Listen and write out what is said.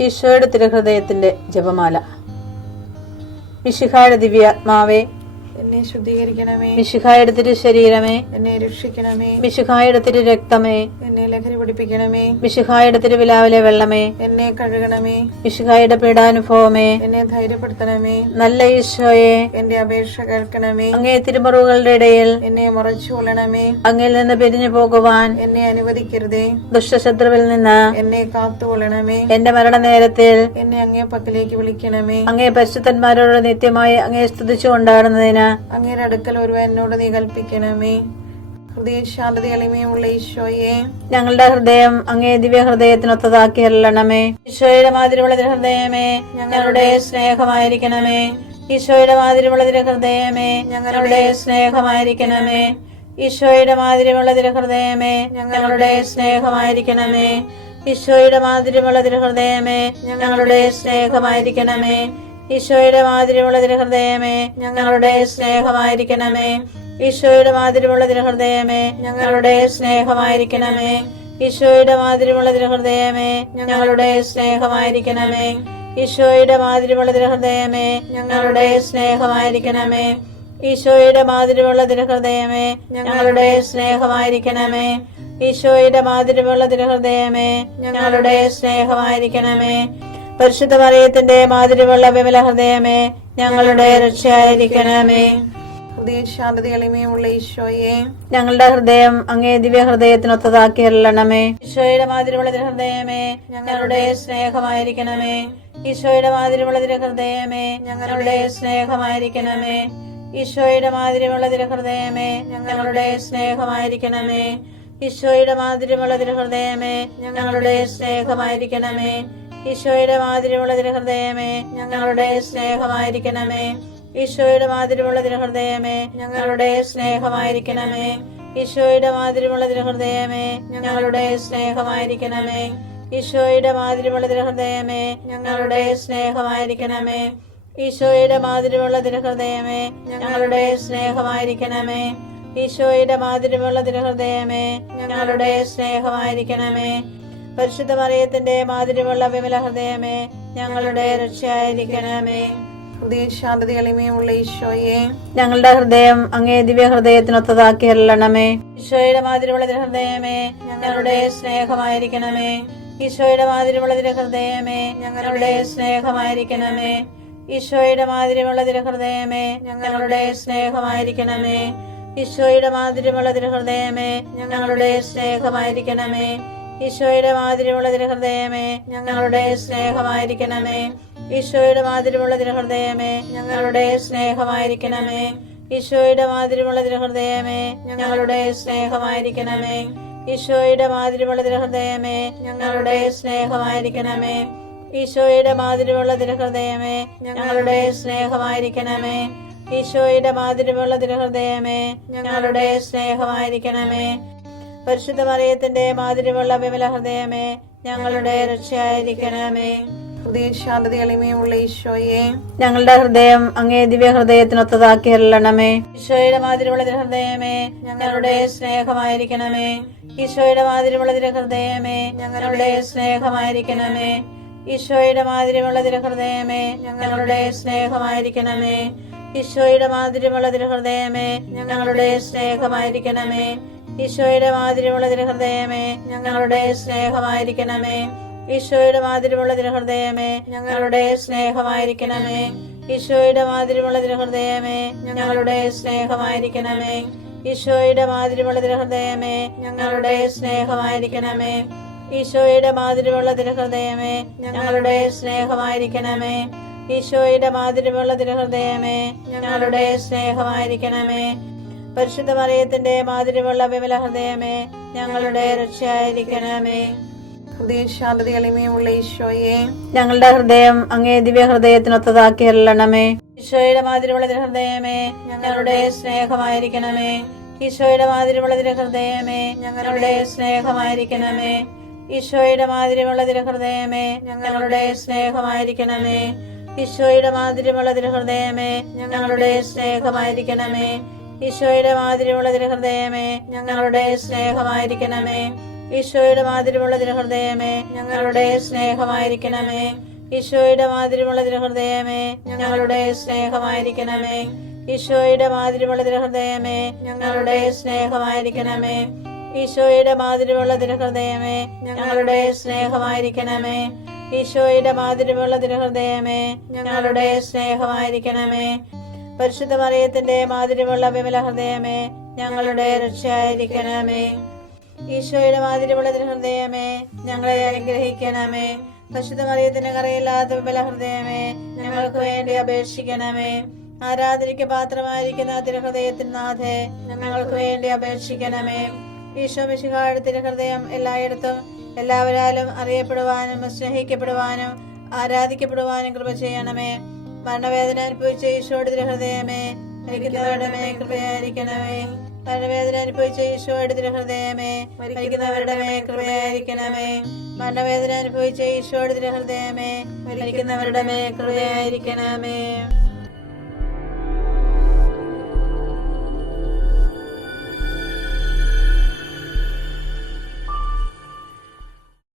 ഈശോയുടെ തിരുഹൃദയത്തിന്റെ ജപമാല. മിശിഹായുടെ ദിവ്യാത്മാവേ, എന്നെ ശുദ്ധീകരിക്കണമേ. മിശിഹായുടെ തിരു ശരീരമേ, എന്നെ രക്ഷിക്കണമേ. മിശിഹായുടെ തിരു രക്തമേ, എന്നെ ലഹരി പിടിപ്പിക്കണമേ. മിശിഹായുടെ തിരുവിലാവിലെ വെള്ളമേ, എന്നെ കഴുകണമേ. മിശിഹായുടെ പീഡാനുഭവമേ, എന്നെ ധൈര്യപ്പെടുത്തണമേ. നല്ല ഈശോയെ, എന്റെ അപേക്ഷ കേൾക്കണമേ. അങ്ങേ തിരുമുറിവുകളുടെ ഇടയിൽ എന്നെ മുറച്ചു കൊള്ളണമേ. അങ്ങിൽ നിന്ന് പിരിഞ്ഞു പോകുവാൻ എന്നെ അനുവദിക്കരുതേ. ദുഷ്ടശത്രുവിൽ നിന്ന് എന്നെ കാത്തുകൊള്ളണമേ. എന്റെ മരണനേരത്തിൽ എന്നെ അങ്ങേ പക്കലേക്ക് വിളിക്കണമേ. അങ്ങേ പരിശുദ്ധന്മാരോട് നിത്യമായി അങ്ങേ സ്തുതിച്ചു കൊണ്ടാടുന്നതിന് അങ്ങയുടെ അടുക്കൽ ഒരുവൻ എന്നോട് നീ കൽപ്പിക്കണമേ. ഹൃദയശാന്തത എളിമയുള്ള ഈശോയെ, ഞങ്ങളുടെ ഹൃദയം അങ്ങേ ദിവ്യ ഹൃദയത്തിനൊത്തതാക്കി അരുളണമേ. ഈശോയുടെ മാതിരിയുള്ള ഹൃദയമേ, ഞങ്ങളുടെ സ്നേഹമായിരിക്കണമേ. ഈശോയുടെ മാതിരിയുള്ള ഹൃദയമേ, ഞങ്ങളുടെ സ്നേഹമായിരിക്കണമേ. ഈശോയുടെ മാതിരിയുള്ള ഹൃദയമേ, ഞങ്ങളുടെ സ്നേഹമായിരിക്കണമേ. ഈശോയുടെ മാതിരിയുള്ള ഹൃദയമേ, ഞങ്ങളുടെ സ്നേഹമായിരിക്കണമേ. ഈശോയുടെ മാതിരിയുള്ള ഹൃദയമേ, ഞങ്ങളുടെ സ്നേഹമായിരിക്കണമേ. ഈശോയുടെ മാതിരിയുള്ള ഹൃദയമേ, ഞങ്ങളുടെ സ്നേഹമായിരിക്കണമേ. ഈശോയുടെ മാതിരിയുള്ള ഹൃദയമേ, ഞങ്ങളുടെ സ്നേഹമായിരിക്കണമേ. ഈശോയുടെ മാതിരിയുള്ള ഹൃദയമേ, ഞങ്ങളുടെ സ്നേഹമായിരിക്കണമേ. ഈശോയുടെ മാതിരിയുള്ള ഹൃദയമേ, ഞങ്ങളുടെ സ്നേഹമായിരിക്കണമേ. ഈശോയുടെ മാതിരിയുള്ള ഹൃദയമേ, ഞങ്ങളുടെ സ്നേഹമായിരിക്കണമേ. പരിശുദ്ധ മറിയത്തിന്റെ മാതിരിയുള്ള വിമല ഹൃദയമേ, ഞങ്ങളുടെ രക്ഷയായിരിക്കണമേ. ഹൃദയശാന്തത എളിമയുള്ള ഈശോയെ, ഞങ്ങളുടെ ഹൃദയം അങ്ങേ ദിവ്യ ഹൃദയത്തിനൊത്തതാക്കി അരുളണമേ. ഈശോയുടെ മാതിരിയുള്ള ഹൃദയമേ, ഞങ്ങളുടെ സ്നേഹമായിരിക്കണമേ. ഈശോയുടെ മാതിരിയുള്ള ഹൃദയമേ, ഞങ്ങളുടെ സ്നേഹമായിരിക്കണമേ. ഈശോയുടെ മാതിരിയുള്ള ഹൃദയമേ, ഞങ്ങളുടെ സ്നേഹമായിരിക്കണമേ. ഈശോയുടെ മാതിരിയുള്ള ഹൃദയമേ, ഞങ്ങളുടെ സ്നേഹമായിരിക്കണമേ. ഈശോയുടെ മാതിരിയുള്ള ഹൃദയമേ, ഞങ്ങളുടെ സ്നേഹമായിരിക്കണമേ. ഈശോയുടെ മാതിരിയുള്ള ഹൃദയമേ, ഞങ്ങളുടെ സ്നേഹമായിരിക്കണമേ. ഈശോയുടെ മാതിരിയുള്ള ഹൃദയമേ, ഞങ്ങളുടെ സ്നേഹമായിരിക്കണമേ. ഈശോയുടെ മാതിരിയുള്ള ഹൃദയമേ, ഞങ്ങളുടെ സ്നേഹമായിരിക്കണമേ. ഈശോയുടെ മാതിരിയുള്ള ഹൃദയമേ, ഞങ്ങളുടെ സ്നേഹമായിരിക്കണമേ. ഈശോയുടെ മാതിരിയുള്ള ഹൃദയമേ, ഞങ്ങളുടെ സ്നേഹമായിരിക്കണമേ. പരിശുദ്ധ മറിയത്തിന്റെ മാതിരിയുള്ള വിമല ഹൃദയമേ, ഞങ്ങളുടെ രക്ഷയായിരിക്കണമേ. ഹൃദയശാന്തത എളിമയുള്ള ഈശോയെ, ഞങ്ങളുടെ ഹൃദയം അങ്ങേ ദിവ്യ ഹൃദയത്തിനൊത്തതാക്കി അരുളണമേ. ഈശോയുടെ മാതിരിയുള്ള ഹൃദയമേ, ഞങ്ങളുടെ സ്നേഹമായിരിക്കണമേ. ഈശോയുടെ മാതിരിയുള്ള ഹൃദയമേ, ഞങ്ങളുടെ സ്നേഹമായിരിക്കണമേ. ഈശോയുടെ മാതിരിയുള്ള ഹൃദയമേ, ഞങ്ങളുടെ സ്നേഹമായിരിക്കണമേ. ഈശോയുടെ മാതിരിയുള്ള ഹൃദയമേ, ഞങ്ങളുടെ സ്നേഹമായിരിക്കണമേ. ഈശോയുടെ മാതിരിയുള്ള ഹൃദയമേ, ഞങ്ങളുടെ സ്നേഹമായിരിക്കണമേ. ഈശോയുടെ മാതിരിയുള്ള ഹൃദയമേ, ഞങ്ങളുടെ സ്നേഹമായിരിക്കണമേ. ഈശോയുടെ മാതിരിയുള്ള ഹൃദയമേ, ഞങ്ങളുടെ സ്നേഹമായിരിക്കണമേ. ഈശോയുടെ മാതിരിയുള്ള ഹൃദയമേ, ഞങ്ങളുടെ സ്നേഹമായിരിക്കണമേ. ഈശോയുടെ മാതിരിയുള്ള ഹൃദയമേ, ഞങ്ങളുടെ സ്നേഹമായിരിക്കണമേ. ഈശോയുടെ മാതിരിയുള്ള ഹൃദയമേ, ഞങ്ങളുടെ സ്നേഹമായിരിക്കണമേ. പരിശുദ്ധ മറിയത്തിന്റെ മാതിരിയുള്ള വിമല ഹൃദയമേ, ഞങ്ങളുടെ രക്ഷയായിരിക്കണമേ. ഹൃദയശാന്തത എളിമയുള്ള ഈശോയെ, ഞങ്ങളുടെ ഹൃദയം അങ്ങേ ദിവ്യ ഹൃദയത്തിനൊത്തതാക്കി അരുളണമേ. ഈശോയുടെ മാതിരിയുള്ള ഹൃദയമേ, ഞങ്ങളുടെ സ്നേഹമായിരിക്കണമേ. ഈശോയുടെ മാതിരിയുള്ള ഹൃദയമേ, ഞങ്ങളുടെ സ്നേഹമായിരിക്കണമേ. ഈശോയുടെ മാതിരിയുള്ള ഹൃദയമേ, ഞങ്ങളുടെ സ്നേഹമായിരിക്കണമേ. ഈശോയുടെ മാതിരിയുള്ള ഹൃദയമേ, ഞങ്ങളുടെ സ്നേഹമായിരിക്കണമേ. ഈശോയുടെ മാതിരിയുള്ള ഹൃദയമേ, ഞങ്ങളുടെ സ്നേഹമായിരിക്കണമേ. ഈശോയുടെ മാതിരിയുള്ള ഹൃദയമേ, ഞങ്ങളുടെ സ്നേഹമായിരിക്കണമേ. ഈശോയുടെ മാതിരിയുള്ള ഹൃദയമേ, ഞങ്ങളുടെ സ്നേഹമായിരിക്കണമേ. ഈശോയുടെ മാതിരിയുള്ള ഹൃദയമേ, ഞങ്ങളുടെ സ്നേഹമായിരിക്കണമേ. ഈശോയുടെ മാതിരിയുള്ള ഹൃദയമേ, ഞങ്ങളുടെ സ്നേഹമായിരിക്കണമേ. ഈശോയുടെ മാതിരിയുള്ള ഹൃദയമേ, ഞങ്ങളുടെ സ്നേഹമായിരിക്കണമേ. പരിശുദ്ധ മറിയത്തിന്റെ മാതിരിയുള്ള വിമല ഹൃദയമേ, ഞങ്ങളുടെ രക്ഷയായിരിക്കണമേ. ഹൃദയശാന്തത എളിമയുള്ള ഈശോയെ, ഞങ്ങളുടെ ഹൃദയം അങ്ങേ ദിവ്യ ഹൃദയത്തിനൊത്തതാക്കി അരുളണമേ. ഈശോയുടെ മാതിരിയുള്ള ഹൃദയമേ, ഞങ്ങളുടെ സ്നേഹമായിരിക്കണമേ. ഈശോയുടെ മാതിരിയുള്ള ഹൃദയമേ, ഞങ്ങളുടെ സ്നേഹമായിരിക്കണമേ. ഈശോയുടെ മാതിരിയുള്ള ഹൃദയമേ, ഞങ്ങളുടെ സ്നേഹമായിരിക്കണമേ. ഈശോയുടെ മാതിരിയുള്ള ഹൃദയമേ, ഞങ്ങളുടെ സ്നേഹമായിരിക്കണമേ. ഈശോയുടെ മാതിരിയുള്ള ഹൃദയമേ, ഞങ്ങളുടെ സ്നേഹമായിരിക്കണമേ. ഈശോയുടെ മാതിരിയുള്ള തിരുഹൃദയമേ ഞങ്ങളുടെ സ്നേഹമായിരിക്കണമേ. ഈശോയുടെ മാതിരിയുള്ള തിരുഹൃദയമേ ഞങ്ങളുടെ സ്നേഹമായിരിക്കണമേ. ഈശോയുടെ മാതിരിയുള്ള തിരുഹൃദയമേ ഞങ്ങളുടെ സ്നേഹമായിരിക്കണമേ. ഈശോയുടെ മാതിരിയുള്ള തിരുഹൃദയമേ ഞങ്ങളുടെ സ്നേഹമായിരിക്കണമേ. ഈശോയുടെ മാതിരിയുള്ള തിരുഹൃദയമേ ഞങ്ങളുടെ സ്നേഹമായിരിക്കണമേ. പരിശുദ്ധ മറിയത്തിന്റെ മാതിരിയുള്ള വിമല ഹൃദയമേ ഞങ്ങളുടെ രക്ഷയായിരിക്കണമേ. ഈശോയുടെ മാതിരിയുള്ള തിരുഹൃദയമേ ഞങ്ങളെ അനുഗ്രഹിക്കണമേ. പരിശുദ്ധ മറിയത്തിന്റെ കറയില്ലാത്ത വിമല ഹൃദയമേ ഞങ്ങൾക്ക് വേണ്ടി അപേക്ഷിക്കണമേ. ആരാധനയ്ക്ക് പാത്രമായിരിക്കുന്ന തിരുഹൃദയത്തിന് നാഥേ ഞങ്ങൾക്ക് വേണ്ടി അപേക്ഷിക്കണമേ. ഈശോ മിശിഹായുടെ തിരുഹൃദയം എല്ലായിടത്തും എല്ലാവരാലും അറിയപ്പെടുവാനും സ്നേഹിക്കപ്പെടുവാനും ആരാധിക്കപ്പെടുവാനും കൃപ ചെയ്യണമേ. മരണവേദന അനുഭവിച്ച ഈശോയുടെ തിരുഹൃദയമേ മരിക്കുന്നവരുടെ മേൽ കൃപയായിരിക്കണമേ. മരണവേദന അനുഭവിച്ച ഈശോയുടെ തിരുഹൃദയമേ മരിക്കുന്നവരുടെ മേൽ കൃപയായിരിക്കണമേ. മരണവേദന അനുഭവിച്ച ഈശോയുടെ തിരുഹൃദയമേ മരിക്കുന്നവരുടെ മേൽ കൃപയായിരിക്കണമേ.